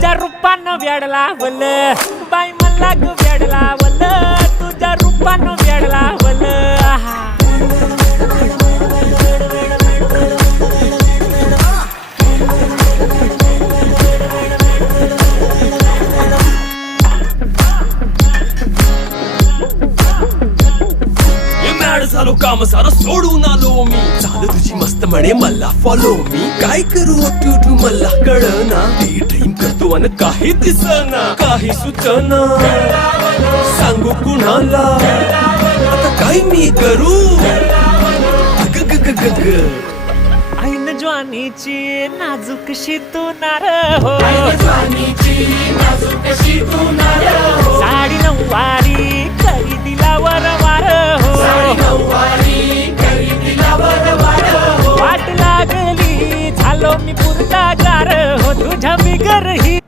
तुझ्या रूपानं वेड लावलं बाई मला ग वेड लावलं तुझ्या रूपानं वेड लावलं झालो काम सारं सोडून आलो मी झालं तुझी मस्त म्हणे मला फॉलो मी काय करू टू मला कळना ड्रीम करतो आणि काही दिसना काही सुचना सांगू कुणाला आता काय मी करू ऐन ज्वानीची नाजूकशी तू नार हो साडी नऊवारी करी दिला वरवार हो वाट लागली झालो मी पुरतागार हो तुझ्या बिगर ही